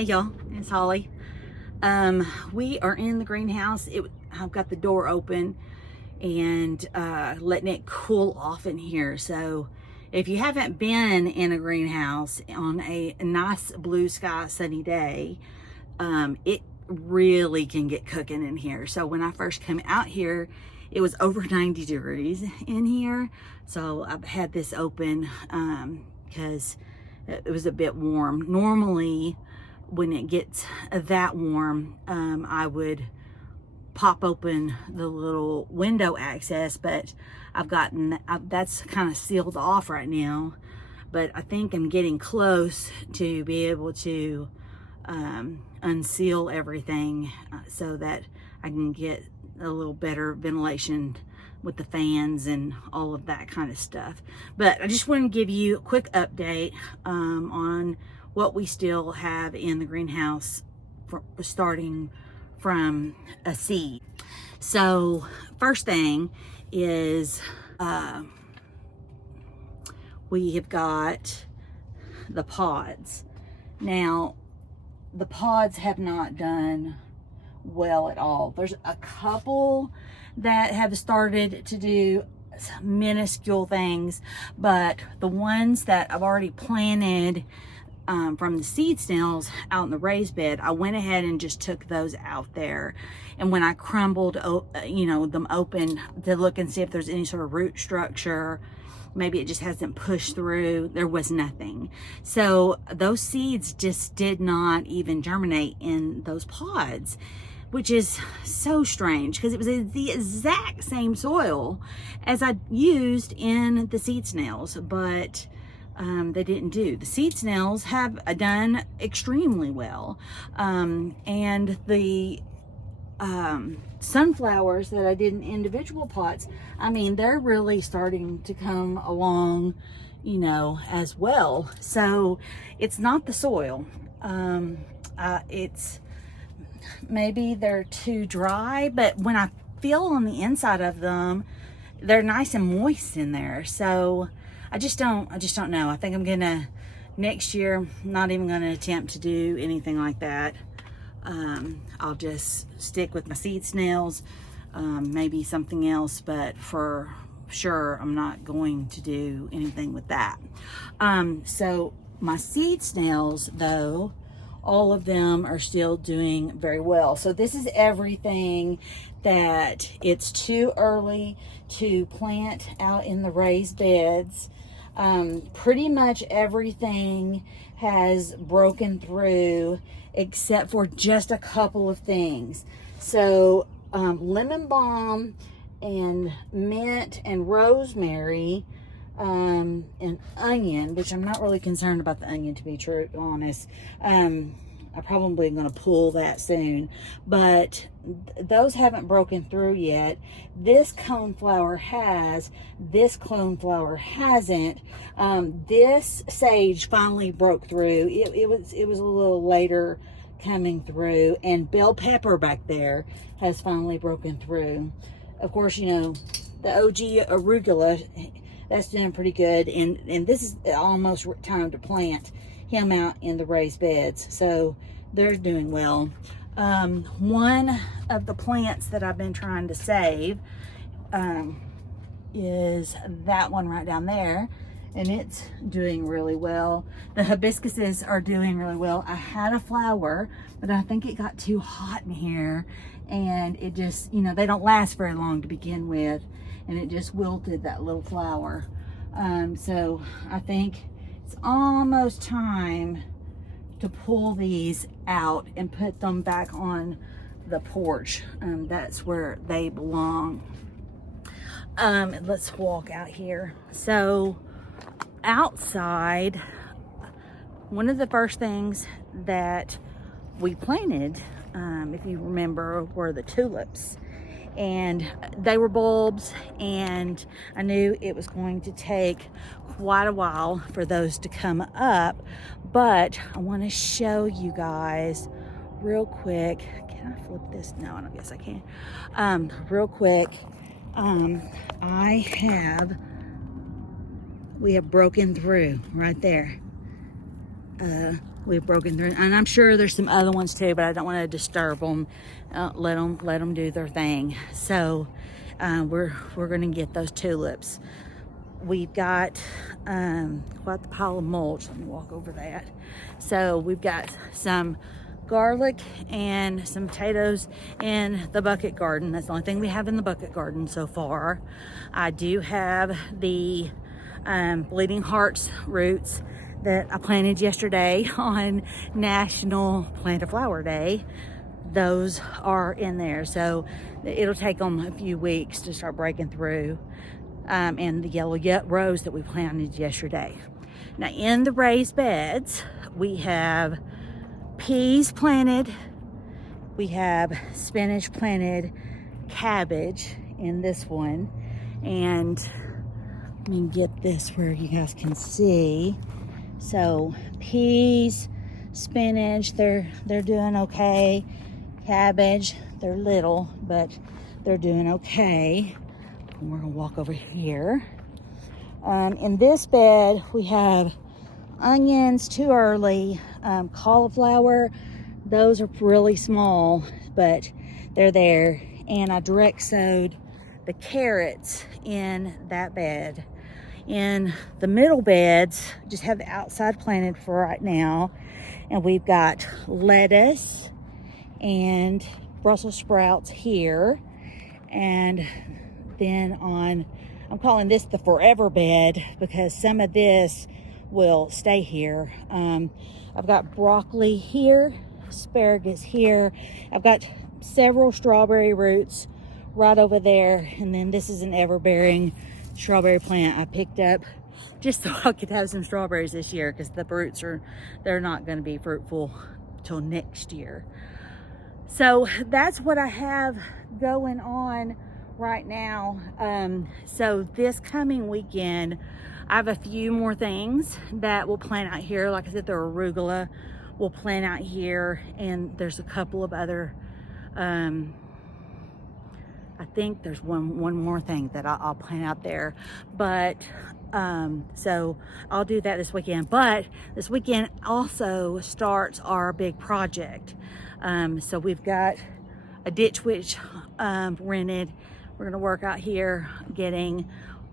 Hey y'all, it's Holly. We are in the greenhouse. I've got the door open and letting it cool off in here. So if you haven't been in a greenhouse on a nice blue sky sunny day, it really can get cooking in here. So when I first came out here, it was over 90 degrees in here. So I've had this open because it was a bit warm. Normally, when it gets that warm, I would pop open the little window access, but that's kind of sealed off right now. But I think I'm getting close to be able to unseal everything so that I can get a little better ventilation with the fans and all of that kind of stuff. But I just want to give you a quick update on what we still have in the greenhouse starting from a seed. So first thing is we have got the pods. Now the pods have not done well at all. There's a couple that have started to do minuscule things, but the ones that I've already planted from the seed snails out in the raised bed, I went ahead and just took those out there. And when I crumbled, them open to look and see if there's any sort of root structure, maybe it just hasn't pushed through, there was nothing. So those seeds just did not even germinate in those pods, which is so strange because it was the exact same soil as I used in the seed snails, but they didn't do. The seed snails have done extremely well. And the sunflowers that I did in individual pots, I mean, they're really starting to come along, as well. So it's not the soil. It's maybe they're too dry, but when I feel on the inside of them, they're nice and moist in there. So I just don't know. I think I'm gonna, next year, not even gonna attempt to do anything like that. I'll just stick with my seed snails, maybe something else, but for sure, I'm not going to do anything with that. So my seed snails, though, all of them are still doing very well. So this is everything that it's too early to plant out in the raised beds. Pretty much everything has broken through except for just a couple of things. So lemon balm and mint and rosemary and onion, which I'm not really concerned about the onion, to be honest. I'm probably going to pull that soon, but those haven't broken through yet. This coneflower has, this coneflower hasn't. This sage finally broke through. It was a little later coming through, and bell pepper back there has finally broken through. Of course, the OG arugula, that's doing pretty good, and this is almost time to plant him out in the raised beds, so they're doing well. One of the plants that I've been trying to save is that one right down there, and it's doing really well. The hibiscuses are doing really well. I had a flower, but I think it got too hot in here, and it just, they don't last very long to begin with, and it just wilted that little flower. So I think it's almost time to pull these out and put them back on the porch. That's where they belong. Let's walk out here. So outside, one of the first things that we planted, if you remember, were the tulips. And they were bulbs, and I knew it was going to take quite a while for those to come up, but I want to show you guys real quick. Can I flip this? No, I don't guess I can. Real quick, we have broken through right there. we've broken through, and I'm sure there's some other ones too, but I don't want to disturb them. Let them do their thing. So we're gonna get those tulips. We've got quite the pile of mulch. Let me walk over that. So we've got some garlic and some potatoes in the bucket garden. That's the only thing we have in the bucket garden so far. I do have the bleeding hearts roots that I planted yesterday on National Plant a Flower Day. Those are in there, so it'll take them a few weeks to start breaking through. And the yellow rose that we planted yesterday. Now in the raised beds, we have peas planted, we have spinach planted, cabbage in this one, and let me get this where you guys can see. So peas, spinach, they're doing okay. Cabbage, they're little, but they're doing okay. And we're gonna walk over here. In this bed, we have onions, too early, cauliflower. Those are really small, but they're there. And I direct sowed the carrots in that bed. In the middle beds, just have the outside planted for right now. And we've got lettuce and Brussels sprouts here. And then I'm calling this the forever bed because some of this will stay here. I've got broccoli here, asparagus here. I've got several strawberry roots right over there. And then this is an ever-bearing strawberry plant I picked up just so I could have some strawberries this year, because the roots they're not going to be fruitful till next year. So that's what I have going on right now. So this coming weekend, I have a few more things that we'll plant out here. Like I said, the arugula will plant out here, and there's a couple of other, I think there's one more thing that I'll plant out there. But so I'll do that this weekend. But this weekend also starts our big project. So we've got a ditch witch rented. We're gonna work out here getting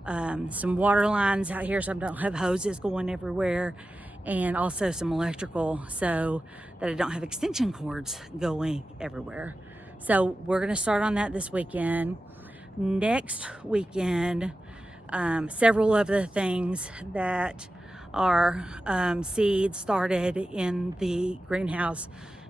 some water lines out here so I don't have hoses going everywhere, and also some electrical so that I don't have extension cords going everywhere. So we're gonna start on that this weekend. Next weekend, several of the things that are seeds started in the greenhouse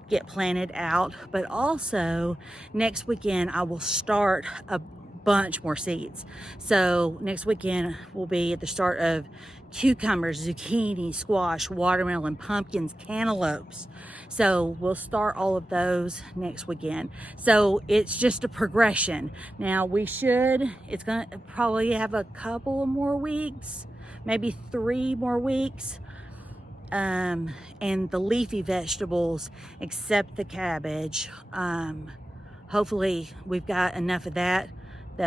get planted out, but also next weekend I will start a bunch more seeds. So next weekend will be at the start of cucumbers, zucchini, squash, watermelon, pumpkins, cantaloupes. So we'll start all of those next weekend. So it's just a progression. Now it's gonna probably have a couple more weeks, maybe 3 more weeks. And the leafy vegetables, except the cabbage, hopefully we've got enough of that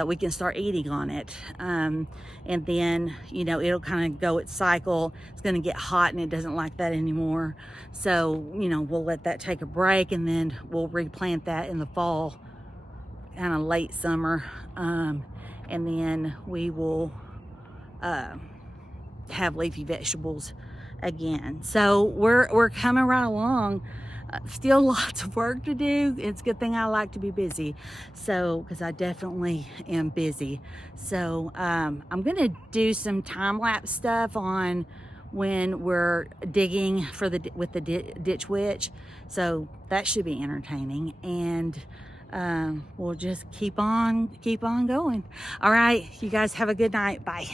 we can start eating on it. And then, it'll kind of go its cycle. It's going to get hot and it doesn't like that anymore. So, we'll let that take a break, and then we'll replant that in the fall, kind of late summer. And then we will have leafy vegetables again. So we're coming right along. Still lots of work to do. It's a good thing I like to be busy, so because I definitely am busy. So I'm gonna do some time-lapse stuff on when we're digging with the ditch witch, so that should be entertaining. And we'll just keep on going. All right, you guys have a good night. Bye.